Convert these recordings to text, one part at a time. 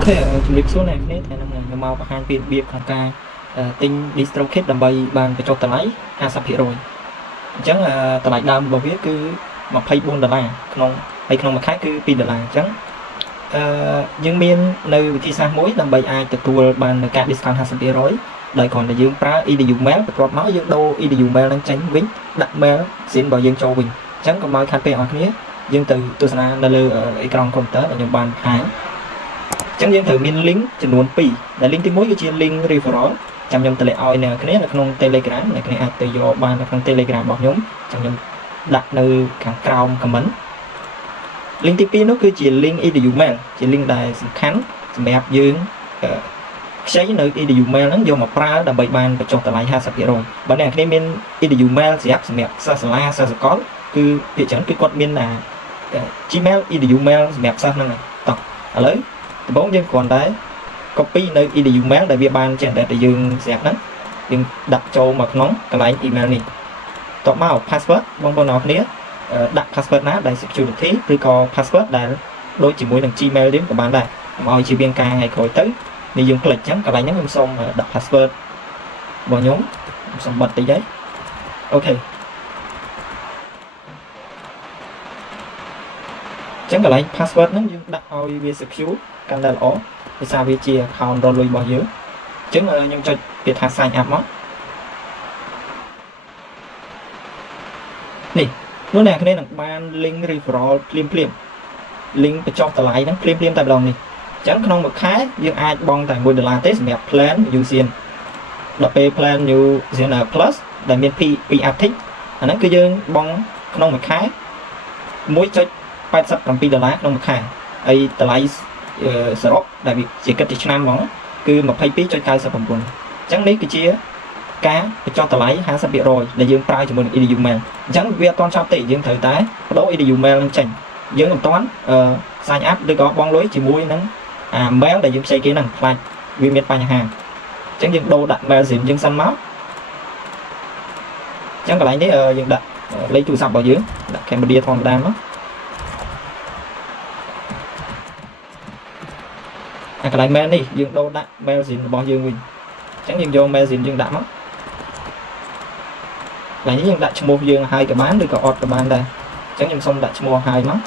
Ok,ជំរាបសួរអ្នកនេះថ្ងៃនេះខ្ញុំមកបង្ហាញពីរបៀបក្នុងការទិញ DistroKit ដើម្បីបានបញ្ចុះតម្លៃ 50% អញ្ចឹងតម្លៃដើមរបស់វាគឺ$24ក្នុងហើយក្នុងមួយខែគឺ$2អញ្ចឹងយើងមាននៅវិធីសាស្ត្រមួយដើម្បីអាចទទួលបាននៅការ discount 50% ដោយគ្រាន់តែយើងប្រើ edu mail បន្ទាប់មកយើងដូរ edu mail នឹងចេញវិញដាក់ mail ស៊ីនរបស់យើងចូលវិញអញ្ចឹងកុំឲ្យខាត់ពេលអ្នកគ្នាយើងទៅទស្សនានៅលើអេក្រង់កុំព្យូទ័រដែលខ្ញុំបានបង្ហាញអញ្ចឹងយើងត្រូវមាន link ចំនួន2ដែល link ទី1គឺជា link referral ចាំខ្ញុំតម្លាក់ឲ្យអ្នកគ្នានៅក្នុង Telegram អ្នកគ្នាអាចទៅយកបាននៅក្នុង Telegram របស់ខ្ញុំចាំខ្ញុំដាក់នៅខាងក្រោម comment link ទី2នោះគឺជា link edu mail ជា link ដែលសំខាន់សម្រាប់យើងខ្ចីនៅ edu mail ហ្នឹងយកមកប្រើដើម្បីបានបញ្ចុះតម្លៃ 50% បើអ្នកគ្នាមាន edu mail សម្រាប់សិស្សសាលាសិស្សសាកលគឺភាគច្រើនគឺគាត់មានGmail edu mail សម្រាប់សិស្សហ្នឹងតោះឥឡូវដំបូងយើងគ្រាន់តែ copy នៅ edu mail ដែលវាបាន generate ឲ្យយើងស្រាប់ហ្នឹងយើងដាក់ចូលមកក្នុងកន្លែង email នេះតបមក password បងប្អូនអ្នកគ្នាដាក់ password ណាដែល security ឬក៏ password ដែលដូចជាមួយនឹង Gmail នេះក៏បានដែរកុំឲ្យជាវាងការថ្ងៃក្រោយទៅនេះយើងផ្លេចអញ្ចឹងកន្លែងហ្នឹងខ្ញុំសូមដាក់ password របស់ខ្ញុំសូមបិទតិចហើយអូខេចឹងកន្លែង password ហ្នឹងយើងដាក់ឲ្យវា secure កាន់តែល្អដោយសារវាជា account រលុយរបស់យើងអញ្ចឹងខ្ញុំចុចពាក្យថា sign up មកនេះនោះអ្នកគ្នានឹងបាន link referral ភ្លាម link បញ្ចុះតម្លៃហ្នឹងភ្លាមតែម្ដងនេះអញ្ចឹងក្នុងមួយខែយើងអាចបង់តែ$1ទេសម្រាប់ plan Usian ដល់ពេល plan Usian Plus ដែលមាន2 active អាហ្នឹងគឺយើងបង់ក្នុងមួយខែ$1.87ក្នុងមួយខែហើយតម្លៃសរុបដែលវាជាគិតជាឆ្នាំហ្មងគឺ22.99អញ្ចឹងនេះគឺជាការបញ្ចុះតម្លៃ 50% ដែលយើងប្រើជាមួយនឹង edu mail អញ្ចឹងវាអត់ទាន់ចប់ទេយើងត្រូវតែបដូរ edu mail នឹងចេញយើងមិនទាន់sign up ឬក៏បង់លុយជាមួយនឹងmail ដែលយើងខ្ចីគេហ្នឹងខ្លាចវាមានបញ្ហាអញ្ចឹងយើងដូរដាក់ mail SIM យើងសិនមកអញ្ចឹងកន្លែងនេះយើងដាក់លេខទូរស័ព្ទរបស់យើងដាក់ Cambodia ធម្មតាមកកន្លែង mail នេះយើងដូរដាក់ mail SIM របស់យើងវិញអញ្ចឹងយើងយក mail SIM យើងដាក់មកកន្លែងនេះយើងដាក់ឈ្មោះយើងហើយក៏បានឬក៏អត់ក៏បានដែរអញ្ចឹងខ្ញុំសូមដាក់ឈ្មោះហើយមក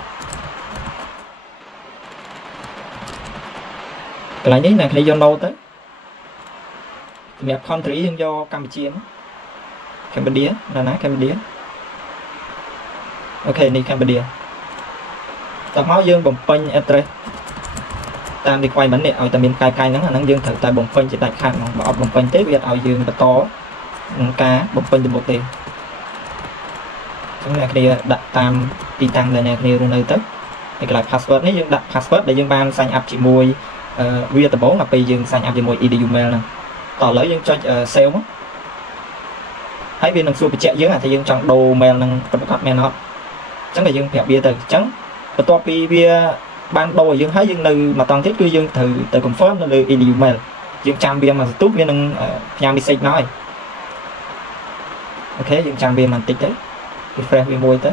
កន្លែងនេះអ្នកគ្នាយក note ទៅសម្រាប់ country យើងយកកម្ពុជាមក Cambodia ណា Cambodia អូខេនេះ Cambodia តោះមកយើងបំពេញ address តាម requirement នេះឲ្យតែមានកាយហ្នឹងអាហ្នឹងយើងត្រូវតែបំពេញជាដាច់ខាតហ្មងបើអត់បំពេញទេវាឲ្យយើងបន្តក្នុងការបំពេញទៅមុខទេអញ្ចឹងអ្នកគ្នាដាក់តាមទីតាំងដែលអ្នកគ្នារស់នៅទៅហើយកន្លែង password នេះយើងដាក់ password ដែលយើងបាន sign up ជាមួយវាដំបូងដល់ពេលយើង sign up ជាមួយ edu mail ហ្នឹងតោះឥឡូវយើងចុច save មកហើយវានឹងសួរបញ្ជាក់យើងថាយើងចង់ដូរ mail ហ្នឹងប្រកបមែនអត់អញ្ចឹងតែយើងប្រាប់វាទៅអញ្ចឹងបន្ទាប់ពីវាបានដូរយើងហើយយើងនៅមួយតង់ទៀតគឺយើងត្រូវទៅ confirm នៅលើ edu mail យើងចាំវាមកសន្ទុះវានឹងផ្ញើ message មកហើយអូខេយើងចាំវាបន្តិចទៅ refresh វាមួយទៅ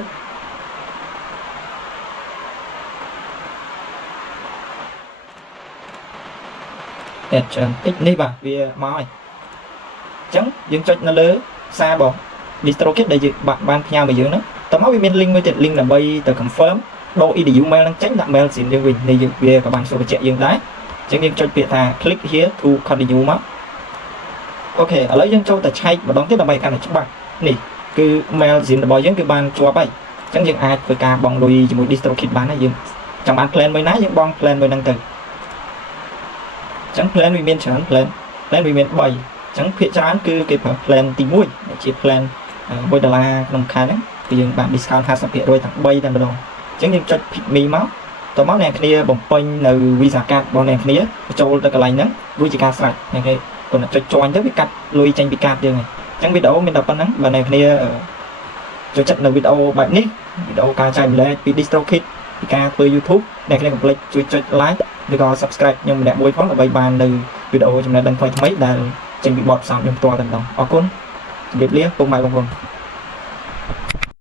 តែច្រើនតិចនេះបាទវាមកហើយអញ្ចឹងយើងចុចនៅលើសាររបស់ DistroKit ដែលយើងបានផ្ញើមកយើងហ្នឹងតោះមកវាមាន link មួយទៀត link ដើម្បីទៅ confirm ដូរ edu mail នឹងចេញដាក់ mail SIM យើងវិញនេះវាក៏បានសួរបញ្ជាក់យើងដែរអញ្ចឹងយើងចុចពាក្យថា click here to continue មកអូខេឥឡូវយើងចូលទៅឆែកម្ដងទៀតដើម្បីកាន់តែច្បាស់នេះគឺ mail SIM របស់យើងគឺបានជាប់ហើយអញ្ចឹងយើងអាចធ្វើការបង់លុយជាមួយ DistroKit បានហើយយើងចង់បាន plan មួយណាយើងបង់ plan មួយហ្នឹងទៅអញ្ចឹង plan វាមានច្រើន plan វាមាន3អញ្ចឹងភាគច្រើនគឺគេប្រើ plan ទី1ជា plan $1ក្នុងខែហ្នឹងគឺយើងបាន discount 50% ទាំង3តែម្ដងអញ្ចឹងយើងចុច pick me មកតោះមកអ្នកគ្នាបំពេញនៅ visa card របស់អ្នកគ្នាចូលទៅកន្លែងហ្នឹងរួចជាការស្រេចអ្នកគ្នាគាត់ចុច join ទៅវាកាត់លុយចេញពីកាតយើងហើយអញ្ចឹងវីដេអូមានតែប៉ុណ្្នឹងបើអ្នកគ្នាចូលចិត្តនៅវីដេអូបែបនេះវីដេអូការចែកម្លែកពី DistroKit ពីការធ្វើ YouTube អ្នកគ្នាកុំភ្លេចជួយចុច like ឬក៏ subscribe ខ្ញុំម្នាក់មួយផងដើម្បីបាននៅវីដេអូចំណេះដឹងថ្មីៗដែលចេញពីបទផ្សាយខ្ញុំផ្ទាល់តែម្ដងអរគុណជម្រាបលាពុកម៉ែបងប្អូន